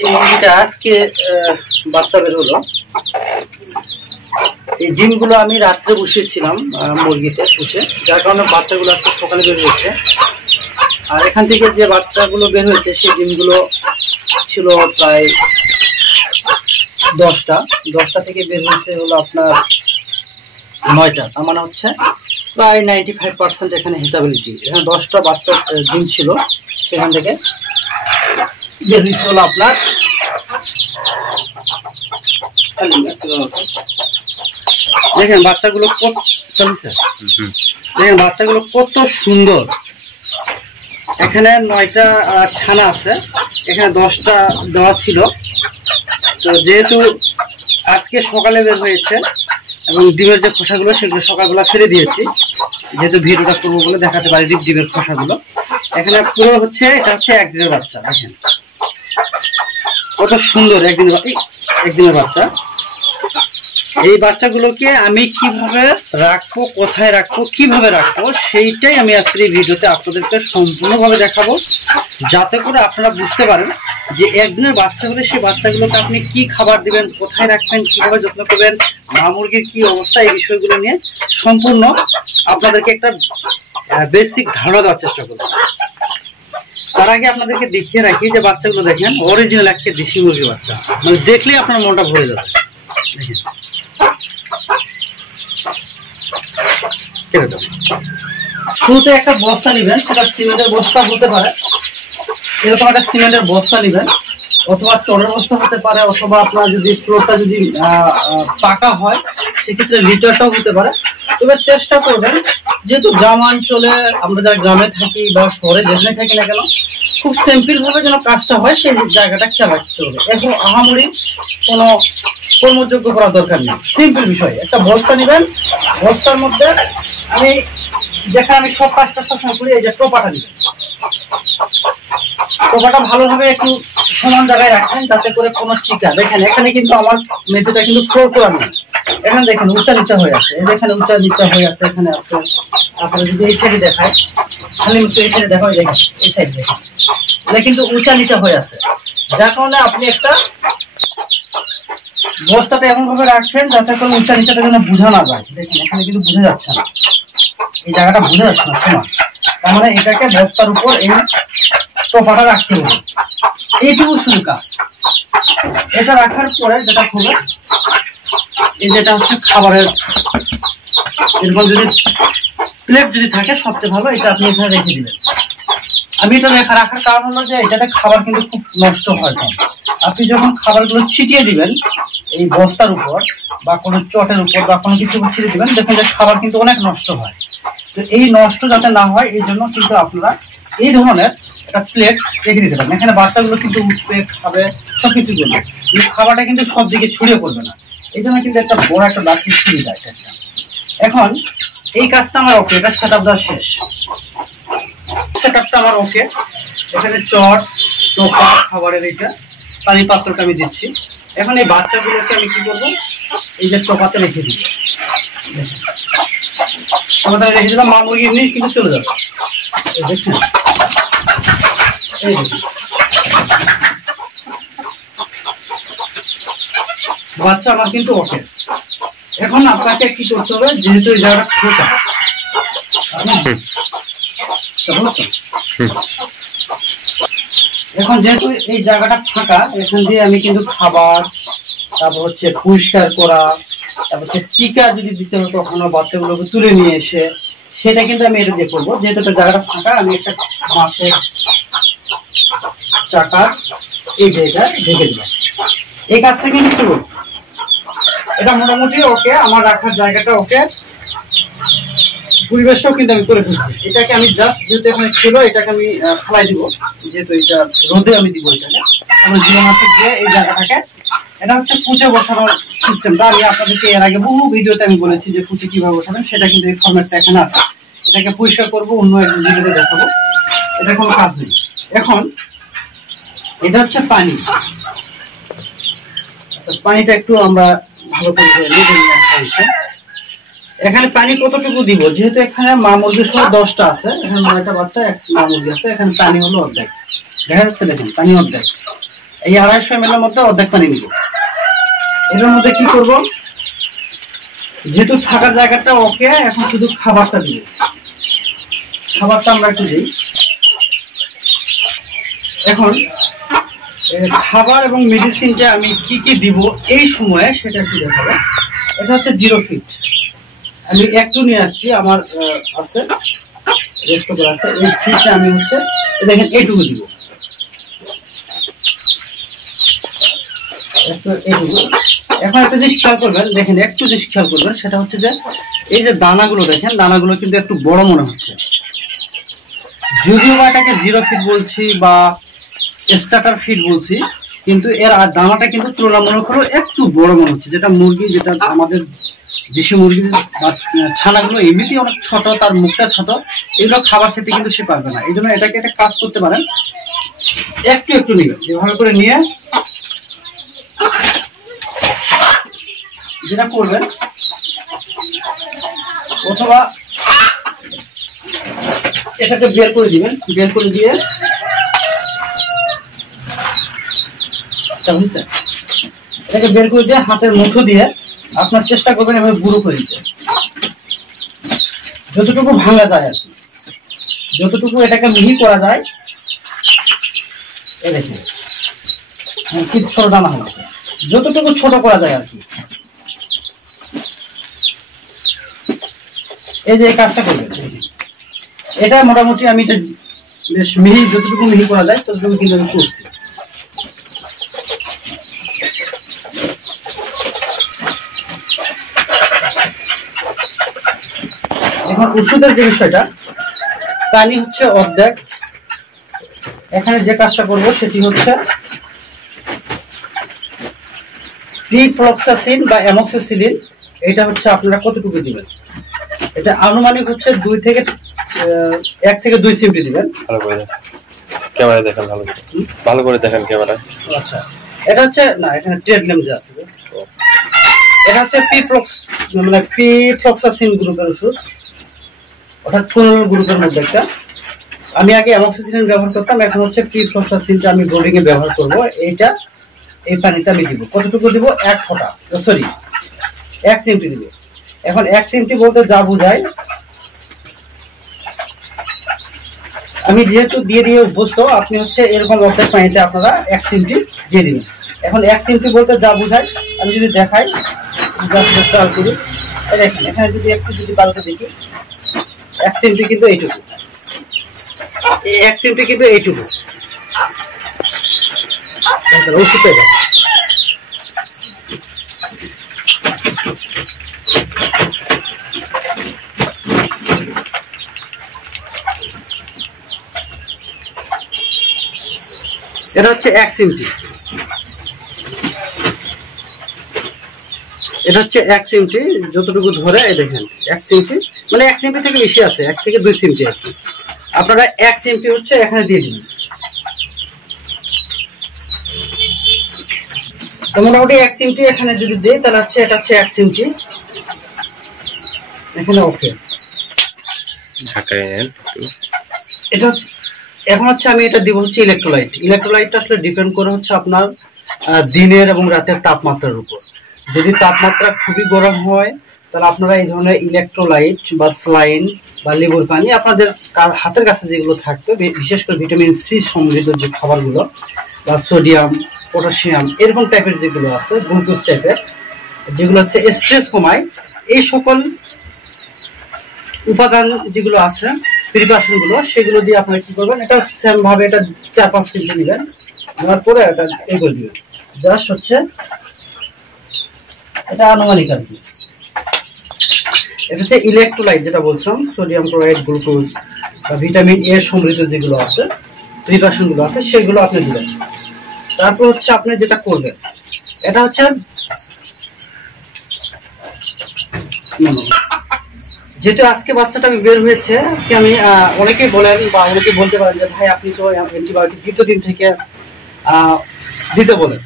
এই মুরগিটা আজকে বাচ্চা বের হলো। এই ডিমগুলো আমি রাত্রে বসিয়েছিলাম মুরগিতে পুষে, যার কারণে বাচ্চাগুলো আজকে সকালে বের হয়েছে। আর এখান থেকে যে বাচ্চাগুলো বের হয়েছে সেই ডিমগুলো ছিল প্রায় 10টা থেকে বের হয়েছে হলো আপনার 9টা। তার মানে হচ্ছে প্রায় 95% এখানে হিসাবিলিটি। এখানে 10টা বাচ্চা ডিম ছিল, সেখান থেকে বের হয়েছে হলো আপনার দেখেন বাচ্চাগুলো কত সুন্দর। এখানে 9টা ছানা আছে, এখানে 10টা দেওয়া ছিল। তো যেহেতু আজকে সকালে বের হয়েছে এবং ডিমের যে খোসাগুলো সেগুলো সকালবেলা ছেড়ে দিয়েছি, যেহেতু ভিডিওটা করবো বলে দেখাতে পারি ডিমের খোসাগুলো। এখানে পুরো হচ্ছে এটা হচ্ছে একদিনের বাচ্চা। দেখেন কত সুন্দর একদিনের বাচ্চা। এই বাচ্চাগুলোকে আমি কিভাবে রাখবো, কোথায় রাখবো, কিভাবে রাখবো, সেইটাই আমি আজকের এই ভিডিওতে আপনাদেরকে সম্পূর্ণভাবে দেখাবো, যাতে করে আপনারা বুঝতে পারেন যে একদিনের বাচ্চা হলে সেই বাচ্চাগুলোকে আপনি কি খাবার দিবেন, কোথায় রাখবেন, কিভাবে যত্ন করবেন, মা মুরগির কি অবস্থা, এই বিষয়গুলো নিয়ে সম্পূর্ণ আপনাদেরকে একটা বেসিক ধারণা দেওয়ার চেষ্টা করবো। তার আগে আপনাদেরকে দেখিয়ে রাখি যে বাচ্চাগুলো দেখেন অরিজিনাল একটা দেশি মুরগির বাচ্চা, মানে দেখলেই আপনার মনটা ভরে যাবে। দেখেন শুরুতে একটা বস্তা নিবেন, সেটা সিমেন্টের বস্তা হতে পারে, এরকম একটা সিমেন্টের বস্তা নিবেন, অথবা চরের বস্তা হতে পারে, অথবা আপনার যদি ফ্লোরটা যদি পাকা হয় সেক্ষেত্রে লিটারটাও হতে পারে। তবে চেষ্টা করবেন, যেহেতু গ্রামাঞ্চলে আমরা যারা গ্রামে থাকি বা শহরে যেখানে থাকি না কেন, খুব সিম্পল ভাবে যেন কাজটা হয় সেই জায়গাটা খেয়াল রাখতে হবে। এখন আহামরি কোনো কর্মযোগ্য করার দরকার নেই, সিম্পল বিষয়। একটা বস্তা নিবেন, বস্তার মধ্যে যেখানে আমি সব কাজটা সবসময় করি, এই যে টোপাটা নিবেন, টোপাটা ভালোভাবে একটু সমান জায়গায় রাখেন, যাতে করে কোনো চিকা। দেখেন এখানে কিন্তু আমার মেঝেটা কিন্তু ফ্লোর করা নেই, এখানে দেখেন উঁচা নিচা হয়ে আছে, এখানে উঁচা নিচা হয়ে আছে, এখানে আছে। তারপরে যদি এই সাইডে দেখায়, খালি এই সাইডে দেখায়, দেখেন এই সাইড দেখেন, এটা কিন্তু উঁচা নিচা হয়ে আছে, যার কারণে আপনি একটা বস্তাটা এমন ভাবে রাখবেন যাতে করে উঁচা নিচাটা যেন বোঝা না যায়। দেখেন এখানে কিন্তু বোঝা যাচ্ছে না, এই জায়গাটা বোঝা যাচ্ছে না সমান। তার মানে এটাকে বস্তার উপর এই টোপাটা রাখতে হবে, এইটুকু শুধু কাজ। এটা রাখার পরে যেটা করবে, এই যেটা হচ্ছে খাবারের, এরকম যদি প্লেট যদি থাকে সবচেয়ে ভালো, এটা আপনি এখানে রেখে দিবেন। আমি এটা রাখার কারণ হলো যে এটাতে খাবার কিন্তু খুব নষ্ট হয় না। আপনি যখন খাবারগুলো ছিটিয়ে দিবেন এই বস্তার উপর বা কোনো চটের উপর বা কোনো কিছু ছিটিয়ে দিবেন, দেখুন যে খাবার কিন্তু অনেক নষ্ট হয়। তো এই নষ্ট যাতে না হয় এই জন্য কিন্তু আপনারা এই ধরনের একটা প্লেট রেখে দিতে পারেন। এখানে বাচ্চাগুলো কিন্তু উঠবে, খাবে, সবকিছু করবে, কিন্তু খাবারটা কিন্তু সব দিকে ছড়িয়ে পড়বে না। এই জন্য কিন্তু একটা বড় একটা বাড়তি সুবিধা এটা। এখন এই কাজটা আমার ওকে, এটা সেট আপ দেওয়া শেষ, সেট আপটা আমার ওকে। এখানে চট, টোপা, খাবারের এইটা পানি পাত্রটা আমি দিচ্ছি। এখন এই বাচ্চাগুলোকে আমি কি করবো, এই যে টোপাতে রেখে দিব, টোপাতে রেখে দিলাম, মা মুরগি এমনি কিন্তু চলে যাবে। দেখছেন এই বাচ্চা আমার কিন্তু ওকে। এখন আপনাকে কি করতে হবে, যেহেতু এই জায়গাটা খোঁটা, এখন যেহেতু এই জায়গাটা ফাঁকা, এখান দিয়ে আমি কিন্তু খাবার, তারপর হচ্ছে পরিষ্কার করা, তারপর হচ্ছে টিকা যদি দিতে হবে কখনো বাচ্চাগুলোকে তুলে নিয়ে এসে, সেটা কিন্তু আমি এটা দিয়ে করবো। যেহেতু একটা জায়গাটা ফাঁকা, আমি একটা মাছের চাকা এই জায়গা ঢেকে দিলাম, এই কাজটা কিন্তু করবো। এটা মোটামুটি ওকে, আমার রাখার জায়গাটা ওকে, পরিবেশটাও কিন্তু আমি করে ফেলছি। এটাকে আমি জাস্ট যেহেতু এখানে ছিল, এটাকে আমি ফেলাই দিব, যেহেতু এটা রোদে আমি দিব। এটাকে আমি জীবনাশক দিয়ে এই জায়গাটাকে, এটা হচ্ছে কুচে বসানোর সিস্টেমটা। আমি আপনাদেরকে এর আগে বহু ভিডিওতে আমি বলেছি যে কুচে কিভাবে বসাবেন, সেটা কিন্তু এই ফরম্যাটটা এখানে আছে। এটাকে পরিষ্কার করবো, অন্য একজন ভিডিওতে দেখাবো, এটা কোনো কাজ নেই। এখন এটা হচ্ছে পানি, পানিটা একটু আমরা ভালো করে নিয়ে। এখানে পানি কতটুকু দিব, যেহেতু এখানে মা মুরগির সহ 10টা আছে, এখানে 9টা বাচ্চা, এক মা মুরগি আছে, এখানে পানি হলো অর্ধেক, দেখা যাচ্ছে, দেখেন পানি অর্ধেক। এই 250 ml এর মধ্যে অর্ধেক পানি নিব। এর মধ্যে কি করব, যেহেতু থাকার জায়গাটা ওকে, এখন শুধু খাবারটা দিব। খাবারটা আমরা একটু দিই। এখন খাবার এবং মেডিসিনটা আমি কি কি দিব এই সময়ে সেটা একটু দেখাবো। এটা হচ্ছে 0 ফিট, আমি একটু নিয়ে আসছি, আমার আছে রেস্ট করে আছে। এই ফিটটা আমি হচ্ছে দেখেন এইটুকু দিব, এইটুকু। এখন একটা জিনিস খেয়াল করবেন, দেখেন একটু জিনিস খেয়াল করবেন, সেটা হচ্ছে যে এই যে দানাগুলো দেখেন, দানাগুলো কিন্তু একটু বড় মনে হচ্ছে। যদিও বা এটাকে 0 ফিট বলছি বা স্টার্টার ফিট বলছি, কিন্তু এর দানাটা কিন্তু তুলনামূলক হলো একটু বড় মনে হচ্ছে। যেটা মুরগি, যেটা আমাদের দেশি মুরগির ছানাগুলো এমনিতেই অনেক ছোট, তার মুখটা ছোট, এগুলো খাবার খেতে কিন্তু সে পারবে না। এই জন্য এটাকে একটা কাজ করতে পারেন, একটু একটু নিয়ে এভাবে করে নিয়ে যেটা করবেন, অথবা এটাকে বের করে দিবেন, বের করে দিয়ে এটাকে বের করে দিয়ে হাতের মুঠো দিয়ে আপনার চেষ্টা করবেন এভাবে গুঁড়ো করে দিতে, যতটুকু ভাঙা যায় আর কি, যতটুকু এটাকে মিহি করা যায়। এই দেখুন কি ছোট দানা হচ্ছে, যতটুকু ছোট করা যায় আর কি। এই যে কাজটা করবেন, এটা মোটামুটি আমি বেশ মিহি, যতটুকু মিহি করা যায় ততটুকু কিন্তু আমি করছি। এখন ওষুধের যে বিষয়টা, পানি হচ্ছে অর্ধেক। এখানে যে কাজটা করব সেটি হচ্ছে প্রিফ্লক্সাসিন বা অ্যামক্সিসিলিন। এটা হচ্ছে আপনারা কতটুকু দিবেন, এটা আনুমানিক হচ্ছে 1 থেকে 2 চিমটি দিবেন। ভালো করে ক্যামেরা দেখেন, ভালো করে দেখেন ক্যামেরা। আচ্ছা, এটা হচ্ছে না, এখানে ট্রেড নেম যে আছে, এটা হচ্ছে প্রিফ্লক্সাসিন গ্রুপের ওষুধ, অর্থাৎ ফেনল গ্রুপের মধ্যে একটা। আমি আগে অ্যামক্সিসিলিন ব্যবহার করতাম, এখন হচ্ছে প্রিফ্লক্সাসিনটা আমি ব্রোডিং এ ব্যবহার করব। এইটা এই পানিটা আমি দিব, কতটুকু দিব, 1 ফোঁটা, সরি 1 চিমটি দিব। এখন 1 চিমটি বলতে যা বোঝায়, আমি যেহেতু দিয়ে দিয়ে অভ্যস্ত, আপনি হচ্ছে এরকম অর্ধেক পানিতে আপনারা 1 চিমটি দিয়ে দিবেন। এখন 1 চিমটি বলতে যা বোঝায় আমি যদি দেখাই, খেয়াল করি, দেখেন এখানে যদি একটু যদি পাল্টে দেখি, 1 চিমটি কিন্তু এইটুকু, 1 চিমটি কিন্তু এইটুকু ওষুধ। এটা হচ্ছে 1 চিমটি, এটা হচ্ছে 1 চিমটি, যতটুকু ধরে এই দেখেন 1 চিমটি, মানে 1 চিমটি থেকে বেশি আছে, 1 থেকে 2 চিমটি আর কি। আপনারা 1 চিমটি হচ্ছে এখানে দিয়ে দিন। তো মোটামুটি 1 চিমটি এখানে যদি দিই, তাহলে হচ্ছে এটা হচ্ছে 1 চিমটি এখানে। ওকে, এটা এখন হচ্ছে আমি এটা দিব হচ্ছে ইলেকট্রোলাইট। ইলেকট্রোলাইটটা আসলে ডিপেন্ড করে হচ্ছে আপনার দিনের এবং রাতের তাপমাত্রার উপর। যদি তাপমাত্রা খুবই গরম হয় তাহলে আপনারা এই ধরনের ইলেকট্রোলাইট বা স্লাইন বা লেবুর পানি, আপনাদের হাতের কাছে যেগুলো থাকবে, বিশেষ করে ভিটামিন সি সমৃদ্ধ যে খাবারগুলো বা সোডিয়াম, পটাশিয়াম এরকম টাইপের যেগুলো আছে, গ্লুকোজ টাইপের যেগুলো হচ্ছে স্ট্রেস কমায়, এই সকল উপাদান যেগুলো আছে, প্রিপারেশন গুলো, সেগুলো দিয়ে আপনারা কি করবেন, এটা সেম ভাবে এটা 4-5 চিমটি নেবেন, নেওয়ার পরে এটা এই করে দিবেন। জাস্ট হচ্ছে এটা আনুমানিক আর কি। এটা হচ্ছে ইলেকট্রোলাইট, যেটা বলছিলাম সোডিয়াম ক্লোরাইড, গ্লুকোজ বা ভিটামিন এ সমৃদ্ধ যেগুলো আছে, প্রিপারেশন গুলো আছে, সেগুলো আপনি দিবেন। তারপর হচ্ছে আপনি যেটা করবেন, এটা হচ্ছে যেহেতু আজকে বাচ্চাটা বের হয়েছে, আজকে আমি অনেকেই বলেন বা অনেকে বলতে পারেন যে ভাই আপনি তো অ্যান্টিবায়োটিক দ্বিতীয় দিন থেকে দিতে বলেন।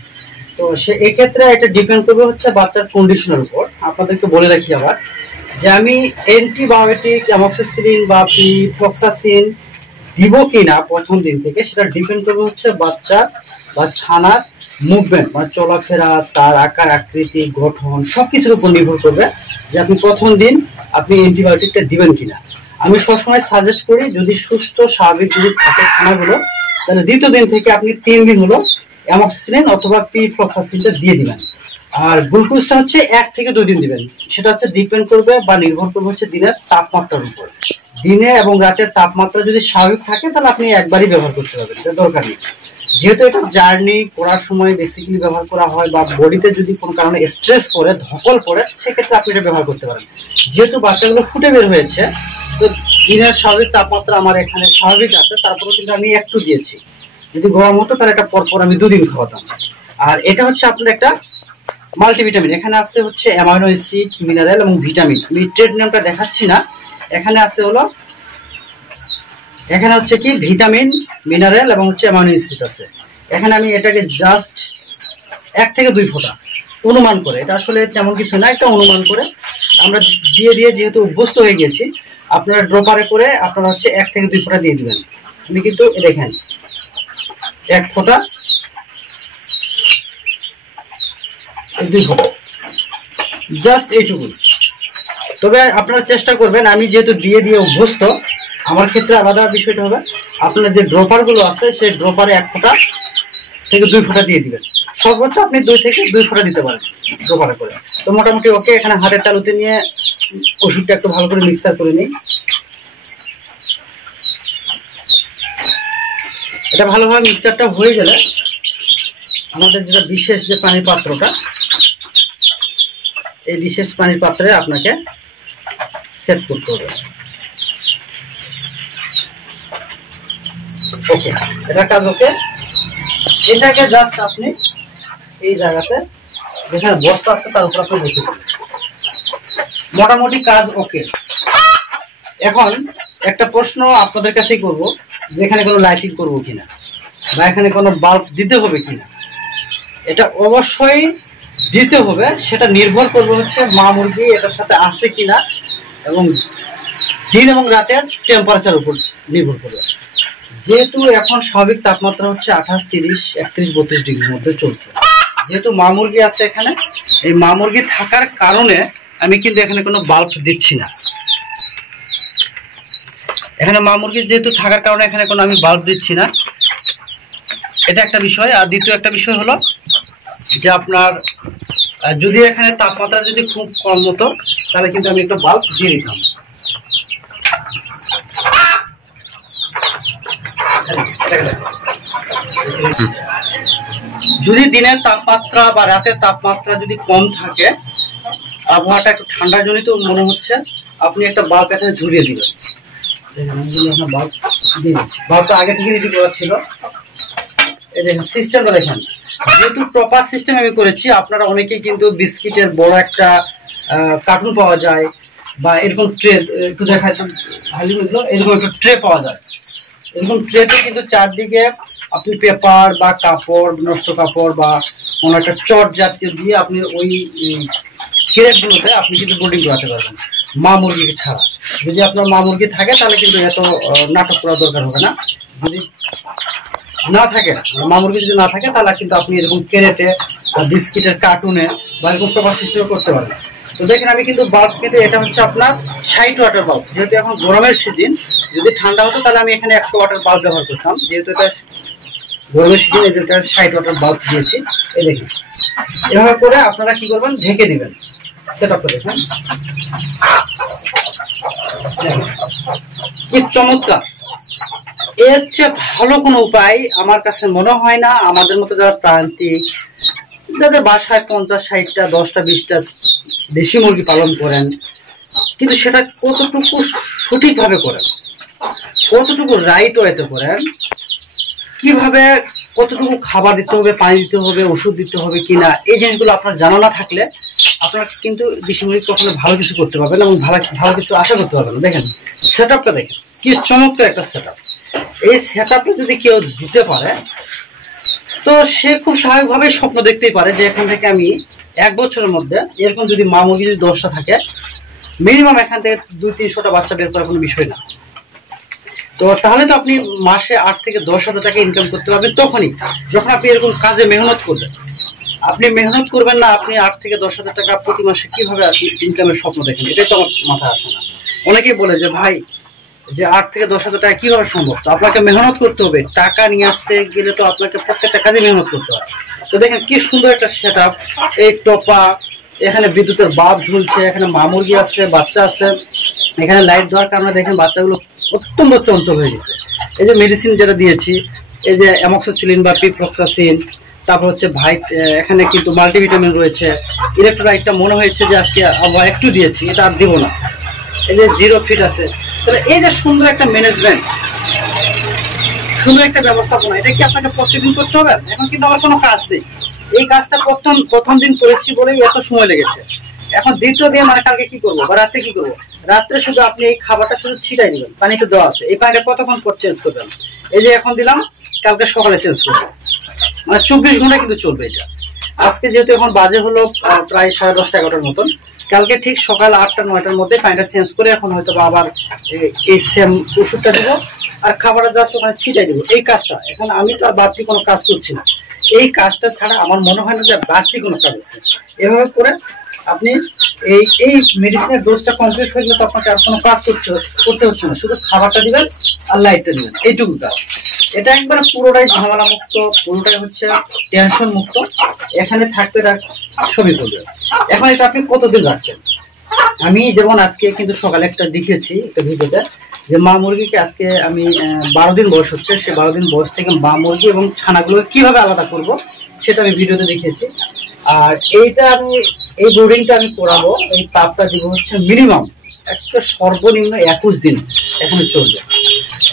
তো সে এক্ষেত্রে এটা ডিপেন্ড করবে হচ্ছে বাচ্চার কন্ডিশনের উপর। আপনাদেরকে বলে রাখি আবার যে আমি অ্যান্টিবায়োটিক অ্যামক্সিসিলিন বা প্রিফ্লক্সাসিন দিব কিনা প্রথম দিন থেকে, সেটা ডিপেন্ড করবে হচ্ছে বাচ্চার বা ছানার মুভমেন্ট মানে চলাফেরা, তার আকার আকৃতি গঠন সবকিছুর উপর নির্ভর করবে যে আপনি প্রথম দিন আপনি অ্যান্টিবায়োটিকটা দিবেন কিনা। আমি সবসময় সাজেস্ট করি যদি সুস্থ স্বাভাবিক যদি থাকে ছানাগুলো, তাহলে দ্বিতীয় দিন থেকে আপনি 3 দিন হলো অ্যামক্সিসিলিন অথবা পিফ্লক্সাসিনটা দিয়ে দিবেন। আর গ্লুকোজটা হচ্ছে 1 থেকে 2 দিন দিবেন। সেটা হচ্ছে ডিপেন্ড করবে বা নির্ভর করবে হচ্ছে দিনের তাপমাত্রার উপর। দিনে এবং রাতের তাপমাত্রা যদি স্বাভাবিক থাকে তাহলে আপনি একবারই ব্যবহার করতে পারবেন, এটা দরকার নেই। যেহেতু এটা জার্নি করার সময় বেসিক্যালি ব্যবহার করা হয় বা বডিতে যদি কোনো কারণে স্ট্রেস করে ধকল পড়ে সেক্ষেত্রে আপনি এটা ব্যবহার করতে পারেন। যেহেতু বাচ্চাগুলো ফুটে বের হয়েছে তো দিনের স্বাভাবিক তাপমাত্রা আমার এখানে স্বাভাবিক আছে, তারপরেও কিন্তু আমি একটু দিয়েছি। যদি গরম হতো তাহলে এটা পরপর আমি 2 দিন খাওয়াতাম। আর এটা হচ্ছে আপনার একটা মাল্টিভিটামিন, এখানে আছে হচ্ছে অ্যামাইনো অ্যাসিড, মিনারেল এবং ভিটামিন। আমি ট্রেড নেমটা দেখাচ্ছি না, এখানে আছে হলো এখানে হচ্ছে কি ভিটামিন, মিনারেল এবং হচ্ছে অ্যামাইনো অ্যাসিড আছে। এখানে আমি এটাকে জাস্ট 1 থেকে 2 ফোঁটা অনুমান করে, এটা আসলে তেমন কিছু না, একটা অনুমান করে আমরা দিয়ে দিয়ে যেহেতু অভ্যস্ত হয়ে গেছি, আপনারা ড্রপারে করে আপনারা হচ্ছে 1 থেকে 2 ফোঁটা দিয়ে দিবেন। আমি কিন্তু দেখেন 1 ফোঁটা 2 ফোঁটা জাস্ট এইটুকু। তবে আপনারা চেষ্টা করবেন, আমি যেহেতু দিয়ে দিয়ে অভ্যস্ত আমার ক্ষেত্রে আলাদা বিষয়টা হবে, আপনার যে ড্রপারগুলো আছে সেই ড্রপারে 1 ফোঁটা থেকে 2 ফোঁটা দিয়ে দিবেন। সর্বোচ্চ আপনি 2 থেকে 2 ফোঁটা দিতে পারেন ড্রপারে করে। তো মোটামুটি ওকে। এখানে হাতের তালুতে নিয়ে ওষুধটা একটু ভালো করে মিক্সার করে নিই। এটা ভালোভাবে মিক্সারটা হয়ে গেলে আমাদের যেটা বিশেষ যে পানির পাত্রটা, এই বিশেষ পানির পাত্রে আপনাকে সেট করতে হবে। ওকে, এটা কাজ ওকে। এটাকে জাস্ট আপনি এই জায়গাতে যেখানে বস্তা আছে তার উপর আপনি বসে দেবেন। মোটামুটি কাজ ওকে। এখন একটা প্রশ্ন আপনাদের কাছেই করব, যেখানে কোনো লাইটিং করবো কিনা বা এখানে কোনো বাল্ব দিতে হবে কিনা। এটা অবশ্যই দিতে হবে, সেটা নির্ভর করবে হচ্ছে মা মুরগি এটার সাথে আছে কিনা এবং দিন এবং রাতের টেম্পারেচার উপর নির্ভর করবে। যেহেতু এখন স্বাভাবিক তাপমাত্রা হচ্ছে 28, 30, 31, 32 ডিগ্রির মধ্যে চলছে, যেহেতু মা মুরগি আছে এখানে, এই মা মুরগি থাকার কারণে আমি কিন্তু এখানে কোনো বাল্ব দিচ্ছি না। এখানে মা মুরগি যেহেতু থাকার কারণে এখানে কোনো আমি বাল্ব দিচ্ছি না, এটা একটা বিষয়। আর দ্বিতীয় একটা বিষয় হলো যে আপনার যদি এখানে তাপমাত্রা যদি খুব কম হতো তাহলে কিন্তু আমি একটা বাল্ব দিয়ে দিতাম। যদি দিনের তাপমাত্রা বা রাতের তাপমাত্রা যদি কম থাকে, আবহাওয়াটা একটু ঠান্ডা জনিত মনে হচ্ছে, আপনি একটা বাল্ব এখানে ঝুলিয়ে দিবেন। বাল্বটা আগে থেকে রেডি করা ছিল। এই দেখেন সিস্টেমটা দেখেন, যেহেতু প্রপার সিস্টেম আমি করেছি। আপনারা অনেকেই কিন্তু বিস্কিটের বড় একটা কার্টুন পাওয়া যায় বা এরকম ট্রে, একটু দেখায় এরকম একটা ট্রে পাওয়া যায়। এরকম ট্রেতে কিন্তু চারদিকে আপনি পেপার বা কাপড়, নষ্ট কাপড় বা কোনো একটা চট জাতীয় দিয়ে আপনি ওই ক্রেটগুলোতে আপনি কিন্তু বোর্ডিং করাতে পারবেন মা মুরগিকে ছাড়া। যদি আপনার মা মুরগি থাকে তাহলে কিন্তু এত নাটক করার দরকার হবে না। যদি না থাকে, মা মুরগি যদি না থাকে তাহলে কিন্তু আপনি এরকম ক্রেটে বিস্কিটের কার্টুনে বা এরকম প্রপার সিস্টেম করতে পারবেন। তো দেখেন আমি কিন্তু বাল্ব কিন্তু এটা হচ্ছে আপনার 60 ওয়াটের বাল্ব। যেহেতু এখন গরমের সিজন, যদি ঠান্ডা হতো তাহলে আমি এখানে 100 ওয়াটের বাল্ব ব্যবহার করতাম। যেহেতু এটা গরমের সিজন, এটা 60 ওয়াটের বাল্ব দিয়েছি। এই দেখেন এভাবে করে আপনারা কি করবেন, ঢেকে দিবেন। সেট আপ করে দেখেন কি চমৎকার। এর চেয়ে ভালো কোনো উপায় আমার কাছে মনে হয় না। আমাদের মতো যারা প্রান্তিক, যাদের বাসায় 50, 60টা, 10টা, 20টা দেশি মুরগি পালন করেন, কিন্তু সেটা কতটুকু সঠিকভাবে করেন, কতটুকু রাইট ওয়েতে করেন, কিভাবে কতটুকু খাবার দিতে হবে, পানি দিতে হবে, ওষুধ দিতে হবে কিনা, এই জিনিসগুলো আপনার জানা না থাকলে আপনার কিন্তু দেশি মুরগি কখনো ভালো কিছু করতে পারবেন এবং ভালো কিছু আশা করতে পারবেন। দেখেন সেট আপটা দেখেন কি চমৎকার একটা সেট আপ। এই সেট আপটা যদি কেউ দিতে পারে তো সে খুব স্বাভাবিকভাবে স্বপ্ন দেখতেই পারে যে এখান থেকে আমি 1 বছরের মধ্যে এরকম যদি মা মুরগি যদি 10টা থাকে, মিনিমাম এখান থেকে 200-300টা বাচ্চা বের করার কোনো বিষয় না। তো তাহলে তো আপনি মাসে 8 থেকে 10,000 টাকা ইনকাম করতে পারবেন তখনই, যখন আপনি এরকম কাজে মেহনত করবেন। আপনি মেহনত করবেন না, আপনি 8 থেকে 10,000 টাকা প্রতি মাসে কিভাবে আপনি ইনকামের স্বপ্ন দেখেন, এটাই তো আমার মাথায় আসে না। অনেকেই বলে যে ভাই যে 8 থেকে 10,000 টাকা কিভাবে সম্ভব, তো আপনাকে মেহনত করতে হবে। টাকা নিয়ে আসতে গেলে তো আপনাকে প্রত্যেকটা কাজে মেহনত করতে হবে। তো দেখেন কি সুন্দর একটা সেট আপ, এই টপা, এখানে বিদ্যুতের বাল্ব ঝুলছে, এখানে মা মুরগি আছে, বাচ্চা আছে, এখানে লাইট দেওয়ার কারণে দেখেন বাচ্চাগুলো অত্যন্ত চঞ্চল হয়ে গেছে। এই যে মেডিসিন যেটা দিয়েছি, এই যে অ্যামক্সিসিলিন বা পিপ্রক্সাসিন, তারপর হচ্ছে ভাইট, এখানে কিন্তু মাল্টিভিটামিন রয়েছে, ইলেকট্রোলাইটটা মনে হয়েছে যে আজকে আবার একটু দিয়েছি, এটা আর দিব না। এই যে জিরো ফিট আছে। তাহলে এই যে সুন্দর একটা ম্যানেজমেন্ট, সুন্দর একটা ব্যবস্থাপনা, এটা কি আপনাকে প্রতিদিন করতে হবে? এখন কিন্তু আমার কোনো কাজ নেই, এই কাজটা প্রথম দিন করেছি বলেই এত সময় লেগেছে। এখন দ্বিতীয় দিন মানে কালকে কি করবো বা রাত্রে কি করবো, রাত্রে শুধু আপনি এই খাবারটা শুধু ছিটাই দিবেন, পানিটা দেওয়া আছে, এই পানিটা কতক্ষণ পর চেঞ্জ করবেন? এই যে এখন দিলাম, কালকে সকালে চেঞ্জ করবেন, মানে 24 ঘন্টা কিন্তু চলবে এটা। আজকে যেহেতু এখন বাজে হলো প্রায় 10:30 11টার মতন, কালকে ঠিক সকাল 8টা 9টার মধ্যে পানিটা চেঞ্জ করে এখন হয়তো আবার এই সেম ওষুধটা দিব আর খাবারটা জাস্ট ওখানে ছিটাই দিব। এই কাজটা এখন আমি তো আর বাড়তি কোনো কাজ করছি না, এই কাজটা ছাড়া আমার মনে হয় না যে বাড়তি কোনো কাজ আছে। এভাবে করে আপনি এই মেডিসিনের ডোজটা কমপ্লিট হয়ে গেলে তো আপনাকে আর কোনো কাজ করতে হচ্ছে না, শুধু খাবারটা দিবেন আর লাইটটা দিবেন, এইটুকু কাজ। এটা একবারে পুরোটাই ঝামেলা মুক্ত, পুরোটাই হচ্ছে টেনশন মুক্ত। এখানে থাকতে ছবি করবে। এখন এটা আপনি কতদিন রাখছেন? আমি যেমন আজকে কিন্তু সকালে একটা দেখেছি একটা ভিডিওতে, যে মা মুরগিকে আজকে আমি 12 দিন বয়স হচ্ছে, সে 12 দিন বয়স থেকে মা মুরগি এবং ছানাগুলো কিভাবে আলাদা করব সেটা আমি ভিডিওতে দেখেছি। আর এইটা আমি এই ব্রুডিংটা আমি করাবো, এই তাপটা দিব হচ্ছে মিনিমাম একটা সর্বনিম্ন 21 দিন এখানে চলবে।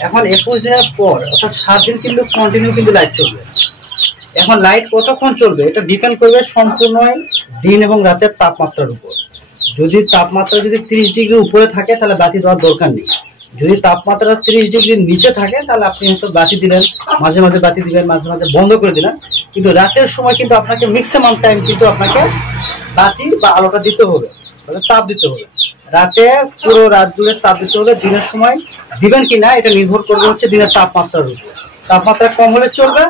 এখন 21 দিনের পর অর্থাৎ 7 দিন কিন্তু কন্টিনিউ কিন্তু লাইট চলবে। এখন লাইট কতক্ষণ চলবে এটা ডিপেন্ড করবে সম্পূর্ণ দিন এবং রাতের তাপমাত্রার উপর। যদি তাপমাত্রা যদি 30 ডিগ্রির উপরে থাকে তাহলে বাতি দেওয়ার দরকার নেই। যদি তাপমাত্রা 30 ডিগ্রির নিচে থাকে তাহলে আপনি হয়তো বাতি দিলেন, মাঝে মাঝে বাতি দিলেন, মাঝে মাঝে বন্ধ করে দিলেন। কিন্তু রাতের সময় কিন্তু আপনাকে ম্যাক্সিমাম টাইম কিন্তু আপনাকে বাতি বা আলোটা দিতে হবে, তাপ দিতে হবে। রাতে পুরো রাত জুড়ে তাপ দিতে হবে। দিনের সময় দিবেন কিনা এটা নির্ভর করবে হচ্ছে দিনের তাপমাত্রার উপর। তাপমাত্রা কম হলে চলবে,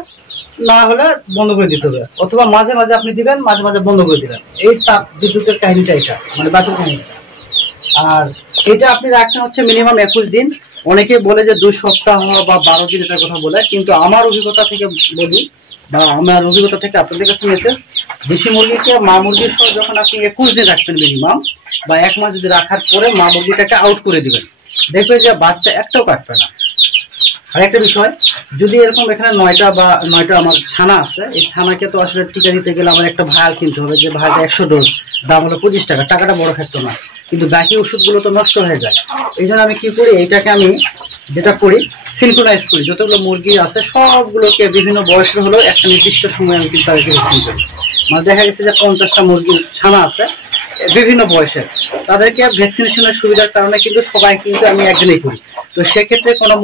না হলে বন্ধ করে দিতে হবে, অথবা মাঝে মাঝে আপনি দিবেন, মাঝে মাঝে বন্ধ করে দিবেন। এই তাপ বিদ্যুতের কাহিনীটা এটা, মানে বাতির কাহিনীটা। আর এটা আপনি রাখতে হচ্ছে মিনিমাম 21 দিন। অনেকে বলে যে 2 সপ্তাহ বা 12 দিন এটার কথা বলে, কিন্তু আমার অভিজ্ঞতা থেকে বলি বা আমার অভিজ্ঞতা থেকে আপনাদের কাছে মেসেজ, দেশি মুরগিকে মা মুরগির সহ যখন আপনি 21 দিন রাখবেন মিনিমাম, বা 1 মাস যদি রাখার পরে মা মুরগিটাকে আউট করে দিবেন, দেখবেন যে বাচ্চা একটাও কাটবে না। আরেকটা বিষয়, যদি এরকম এখানে 9টা আমার ছানা আছে, এই ছানাকে তো আসলে টিকা দিতে গেলে আমার একটা ভায়াল কিনতে হবে, যে ভায়ালটা 100 ডোজ, দাম হলো 25 টাকা, টাকাটা বড় ফ্যাক্টর না, কিন্তু বাকি ওষুধগুলো তো নষ্ট হয়ে যায়। এই জন্য আমি কি করি, এইটাকে আমি যেটা করি সিনক্রোনাইজ করি, যতগুলো মুরগি আছে সবগুলোকে বিভিন্ন বয়সের হলেও একটা নির্দিষ্ট সময় আমি কিন্তু তাদেরকে ভ্যাকসিন করি। মানে দেখা গেছে যে 50টা মুরগির ছানা আছে বিভিন্ন বয়সের, তাদেরকে ভ্যাকসিনেশনের সুবিধার কারণে কিন্তু সবাই কিন্তু আমি একদিনেই করি। তো সেক্ষেত্রে কোনো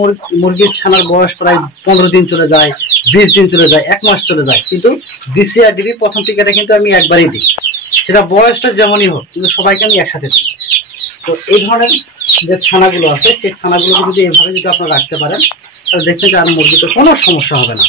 মুরগির ছানার বয়স প্রায় 15 দিন চলে যায়, 20 দিন চলে যায়, 1 মাস চলে যায়, কিন্তু ডিসিআরডিবি প্রথম টিকাটা কিন্তু আমি একবারই দিই, সেটা বয়সটা যেমনই হোক, কিন্তু সবাইকে আমি একসাথে দিই। তো এই ধরনের যে ছানাগুলো আছে সেই ছানাগুলোকে যদি এভাবে যদি আপনারা রাখতে পারেন তাহলে দেখবেন যে আর মুরগিতে কোনো সমস্যা হবে না।